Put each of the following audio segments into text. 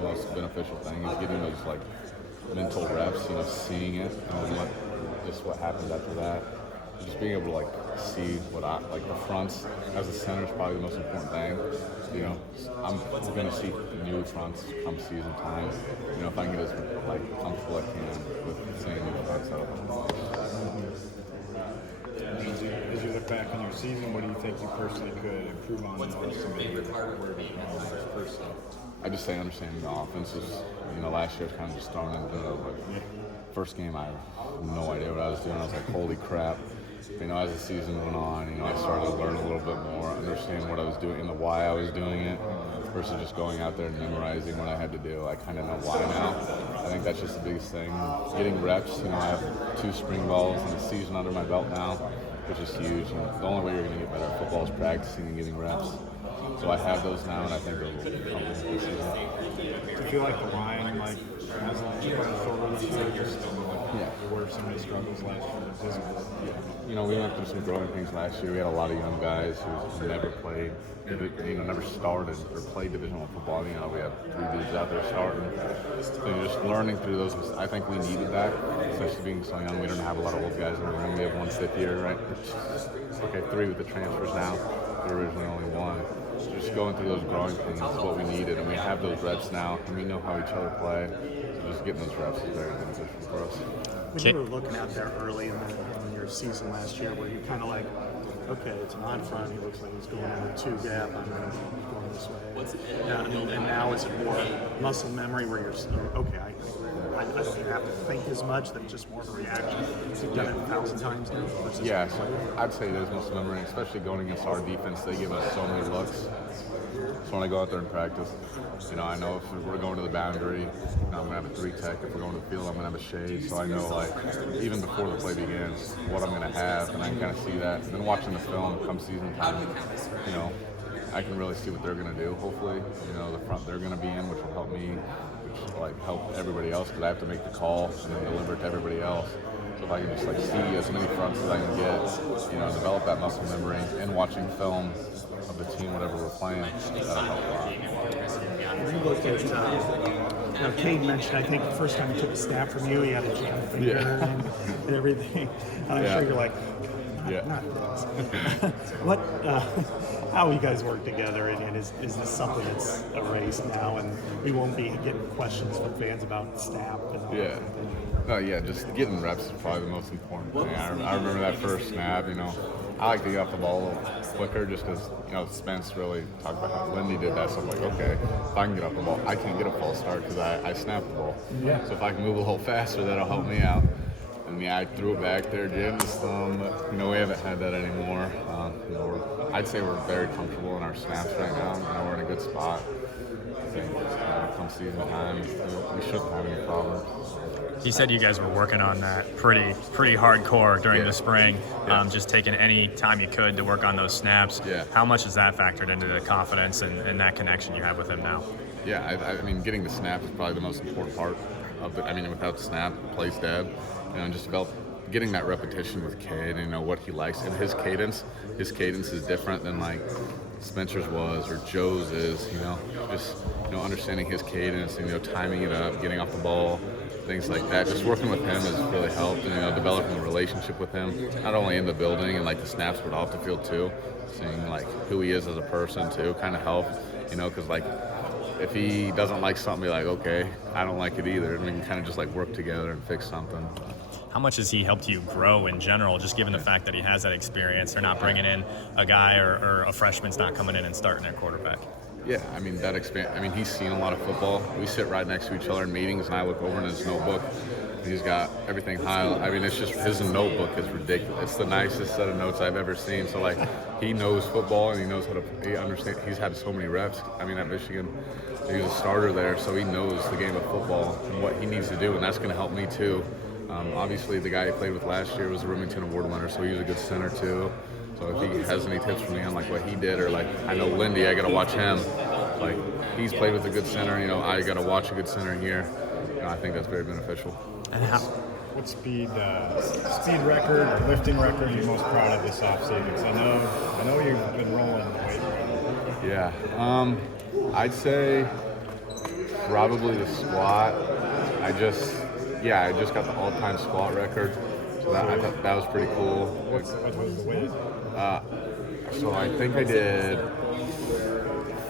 the most beneficial thing is getting those like mental reps, seeing it, and then what happens after that. Just being able to like see what I like the fronts as a center is probably the most important thing. I'm going to see new fronts come season time. If I can get as like comfortable as I can with seeing new fronts, that'll help. As you look back on your season, what do you think you personally could improve on? I just say understanding the offenses. Last year I was kind of just thrown into it, but first game I had no idea what I was doing. I was like, holy crap. As the season went on, I started to learn a little bit more, understand what I was doing and the why I was doing it, versus just going out there and memorizing what I had to do. I kind of know why now. I think that's just the biggest thing. Getting reps, I have 2 spring balls and a season under my belt now, which is huge. The only way you're going to get better at football is practicing and getting reps. So I have those now, and I think those will help me this season. Do you feel like the line, has this year, just there were so many struggles last year, visible? Yeah. We went through some growing pains last year. We had a lot of young guys who never played, never started or played divisional football. We had 3 dudes out there starting. So just learning through those, I think we needed that, especially being so young. We don't have a lot of old guys in the room. We have 1 fifth year, right? Okay, 3 with the transfers now. There originally only 1. So just going through those growing pains is what we needed, and we have those reps now, and we know how each other play. So just getting those reps is very beneficial for us. When you were looking out there early in your season last year, where you're kind of like, okay, it's an on front, he looks like he's going in a 2 gap, I'm going this way. And now is it more muscle memory where you're okay, I don't even have to think as much, that's just more of a reaction. You've done it 1,000 times now. Yeah, I'd say it is muscle memory, especially going against our defense. They give us so many looks. So when I go out there and practice, I know if we're going to the boundary, I'm going to have a 3 tech. If we're going to the field, I'm going to have a shade. So I know, even before the play begins, what I'm going to have, and I can kind of see that. And then watching the film come season time, I can really see what they're going to do, hopefully. The front they're going to be in, which will help me, which will help everybody else, because I have to make the call and then deliver it to everybody else. So if I can just see as many fronts as I can get, develop that muscle memory, and watching film of the team, whatever we're playing, that'll help a lot. You look at, Cade mentioned, I think the first time he took a snap from you, he had a jam finger and everything. I'm sure you're like, not this. How you guys work together, and is this something that's erased now, and we won't be getting questions from fans about snap and all that? Just getting reps is probably the most important thing. I remember that first snap, I like to get off the ball a little quicker just because, Spence really talked about how Lindy did that. So I'm like, okay, if I can get off the ball, I can't get a false start because I snapped the ball. Yeah. So if I can move a little faster, that'll help me out. And I threw it back there, jammed his thumb, but, we haven't had that anymore. I'd say we're very comfortable in our snaps right now. We're in a good spot. I think come season time, we shouldn't have any problems. You said you guys were working on that pretty hardcore during the spring, just taking any time you could to work on those snaps. Yeah. How much has that factored into the confidence and that connection you have with him now? Yeah, I mean, getting the snap is probably the most important part of it. I mean, without the snap, play dead. Just develop, getting that repetition with Cade, what he likes, and his cadence is different than Spencer's was or Joe's is. Just understanding his cadence and timing it up, getting off the ball, things like that. Just working with him has really helped, and developing a relationship with him, not only in the building and the snaps, but off the field too. Seeing who he is as a person too, kind of help. Because if he doesn't like something, be like, okay, I don't like it either, and we can kind of just work together and fix something. How much has he helped you grow in general, just given the fact that he has that experience? They're not bringing in a guy or a freshman's not coming in and starting their quarterback. Yeah, I mean, that experience. I mean, he's seen a lot of football. We sit right next to each other in meetings, and I look over in his notebook. He's got everything highlighted. I mean, it's just his notebook is ridiculous. It's the nicest set of notes I've ever seen. So, he knows football, and he knows how to. He understands. He's had so many reps. I mean, at Michigan, he was a starter there, so he knows the game of football and what he needs to do, and that's going to help me too. Obviously, the guy he played with last year was a Remington Award winner, so he was a good center too. So if he has any tips for me on what he did, or I know Lindy, I got to watch him. He's played with a good center. I got to watch a good center here. I think that's very beneficial. And how? What speed record or lifting record are you most proud of this offseason? Because I know you've been rolling the weight. Yeah, I'd say Probably the squat. I just got the all-time squat record. So I thought that was pretty cool. What was the weight? So I think I did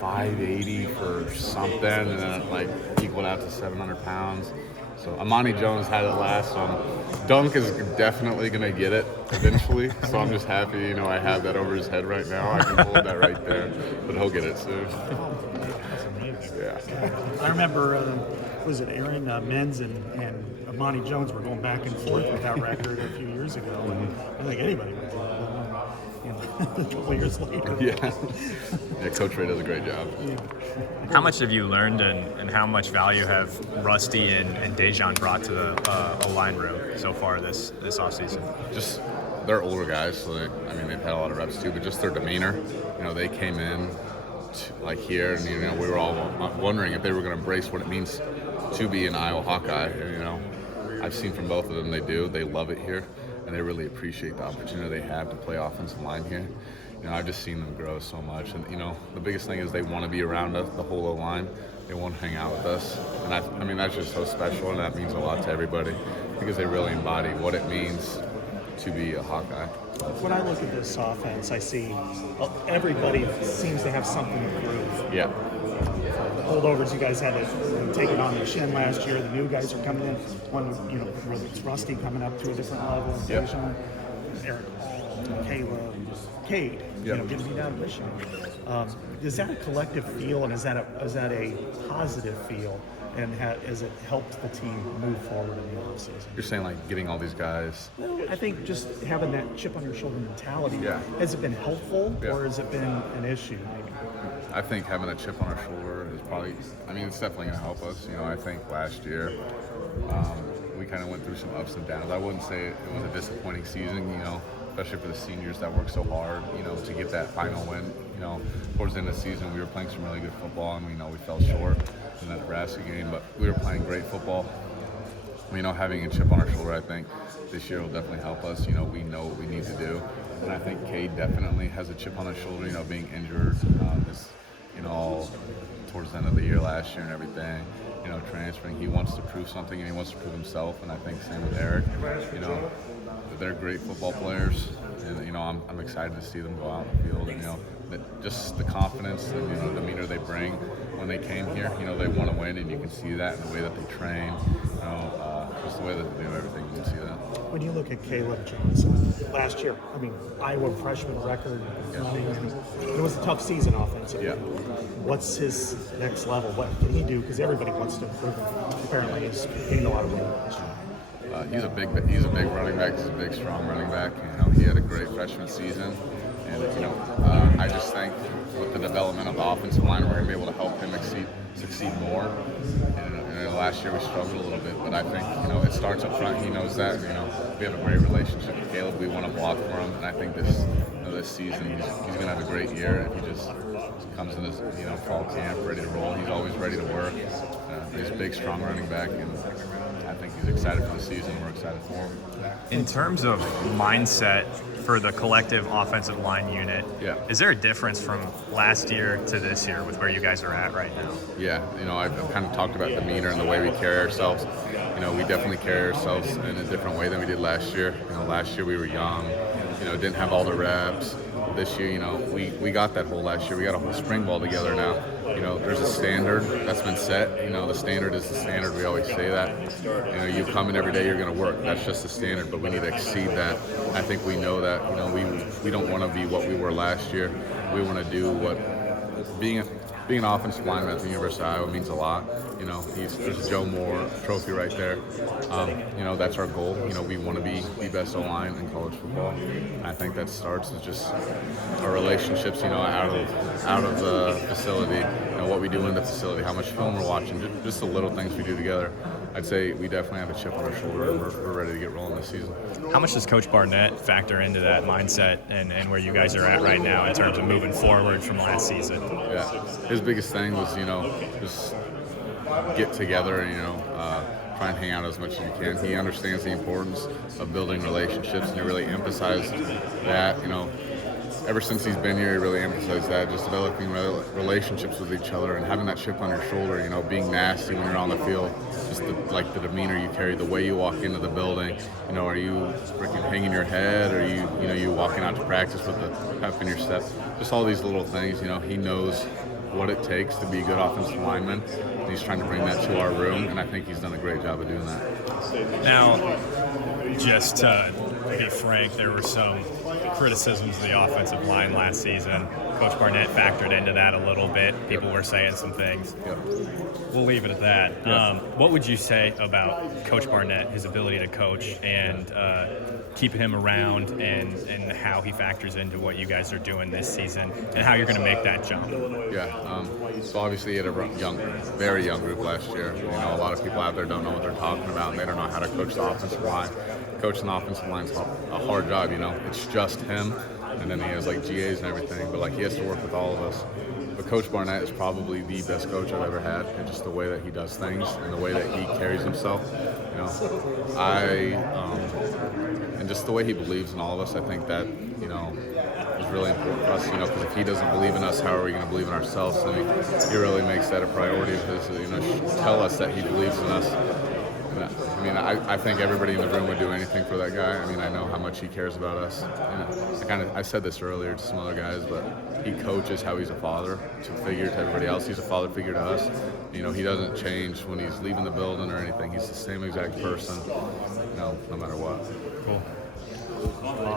580 for something, and then it like equaled out to 700 pounds. So Amani Jones had it last, so Dunk is definitely going to get it eventually. So I'm just happy, you know, I have that over his head right now. I can hold that right there, but he'll get it soon. That's amazing. Yeah. I remember, was it Aaron Menz and Amani Jones were going back and forth with that record a few years ago, and I think anybody would do it. You know, a couple years later. Yeah, Coach Ray does a great job. How much have you learned, and how much value have Rusty and Dejan brought to the O-line room so far this offseason? Just they're older guys, so they've had a lot of reps too, but just their demeanor. You know, they came in like here, and you know, we were all wondering if they were going to embrace what it means to be an Iowa Hawkeye. And, you know, I've seen from both of them they do. They love it here, and they really appreciate the opportunity they have to play offensive line here. You know, I've just seen them grow so much, and you know, the biggest thing is they want to be around us, the whole O-line. They want to hang out with us, and I mean that's just so special, and that means a lot to everybody because they really embody what it means to be a Hawkeye. When I look at this offense, I see everybody seems to have something to prove. Yeah. Holdovers, you guys had to take it on the chin last year. The new guys are coming in. One, you know, whether it's Rusty coming up to a different level, Yep. Dejan, Eric, Caleb, Cade, you know, getting beat out of Michigan. Is that a collective feel, and is that a positive feel, and has it helped the team move forward in the offseason? You're saying like getting all these guys. Well, I think just having that chip on your shoulder mentality. Yeah. Has it been helpful, Yeah. or has it been an issue? Maybe? I think having a chip on our shoulder is probably, I mean, it's definitely going to help us. You know, I think last year we kind of went through some ups and downs. I wouldn't say it was a disappointing season, you know, especially for the seniors that worked so hard, you know, to get that final win. You know, towards the end of the season, we were playing some really good football, and, you know, we fell short in that Nebraska game, but we were playing great football. You know, having a chip on our shoulder, I think this year will definitely help us. You know, we know what we need to do. And I think Cade definitely has a chip on his shoulder, you know, being injured, you know, all towards the end of the year last year and everything, you know, transferring. He wants to prove something, and he wants to prove himself, and I think same with Eric. You know, they're great football players, and, you know, I'm excited to see them go out in the field, and, you know, just the confidence and, you know, demeanor they bring when they came here. You know, they want to win, and you can see that in the way that they train, you know, just the way that they do everything, you can see that. When you look at Caleb Johnson, last year, I mean, Iowa freshman record, it was a tough season offensively. Yeah. What's his next level? What can he do? Because everybody wants to improve him. Apparently, he's gained a lot of weight last year. He's a big running back. He's a big, strong running back. You know, he had a great freshman season, and you know, I just think with the development of the offensive line, we're going to be able to help him succeed more. And you know, last year we struggled a little bit, but I think, you know, it starts up front. He knows that. You know, we have a great relationship with Caleb. We want to block for him, and I think this season he's going to have a great year if he just comes in his, you know, fall camp ready to roll. He's always ready to work. He's a big, strong running back, and I think he's excited for the season. We're excited for him. In terms of mindset for the collective offensive line unit, Yeah. is there a difference from last year to this year with where you guys are at right now? Yeah, you know, I've kind of talked about demeanor and the way we carry ourselves. You know, we definitely carry ourselves in a different way than we did last year. You know, last year we were young, you know, didn't have all the reps. This year, you know, we got that whole last year. We got a whole spring ball together now. You know, there's a standard that's been set. You know, the standard is the standard. We always say that. You know, you come in every day, you're going to work. That's just the standard, but we need to exceed that. I think we know that. You know, we don't want to be what we were last year. We want to do what being an offensive lineman at the University of Iowa means a lot. You know, there's a Joe Moore trophy right there. You know, that's our goal. You know, we want to be the best O-line in college football. And I think that starts with just our relationships, you know, out of the facility. You know, what we do in the facility, how much film we're watching, just the little things we do together. I'd say we definitely have a chip on our shoulder, and we're ready to get rolling this season. How much does Coach Barnett factor into that mindset and where you guys are at right now in terms of moving forward from last season? Yeah, his biggest thing was, you know, just get together and, you know, try and hang out as much as you can. He understands the importance of building relationships, and he really emphasized that, you know, ever since he's been here, he really emphasized that, just developing relationships with each other and having that chip on your shoulder, you know, being nasty when you're on the field, just the demeanor you carry, the way you walk into the building. You know, are you freaking hanging your head? Or you walking out to practice with the pep in your step? Just all these little things, you know, he knows what it takes to be a good offensive lineman. He's trying to bring that to our room, and I think he's done a great job of doing that. Now, just to be frank, there were some criticisms of the offensive line last season. Coach Barnett factored into that a little bit. People were saying some things. Yep. We'll leave it at that. Yeah. What would you say about Coach Barnett, his ability to coach, and keeping him around, and how he factors into what you guys are doing this season, and how you're going to make that jump? Yeah. So obviously he had a very young group last year. You know, a lot of people out there don't know what they're talking about, and they don't know how to coach the offensive line. Coaching the offensive line is a hard job, you know. It's just him, and then he has like GAs and everything, but like he has to work with all of us. But Coach Barnett is probably the best coach I've ever had, and just the way that he does things and the way that he carries himself. You know, and just the way he believes in all of us. I think that, you know, is really important for us. You know, because if he doesn't believe in us, how are we going to believe in ourselves? And he really makes that a priority. To, you know, tell us that he believes in us. I mean, I think everybody in the room would do anything for that guy. I mean, I know how much he cares about us. You know, I said this earlier to some other guys, but he coaches how he's a father to everybody else. He's a father figure to us. You know, he doesn't change when he's leaving the building or anything. He's the same exact person, you know, no matter what. Cool.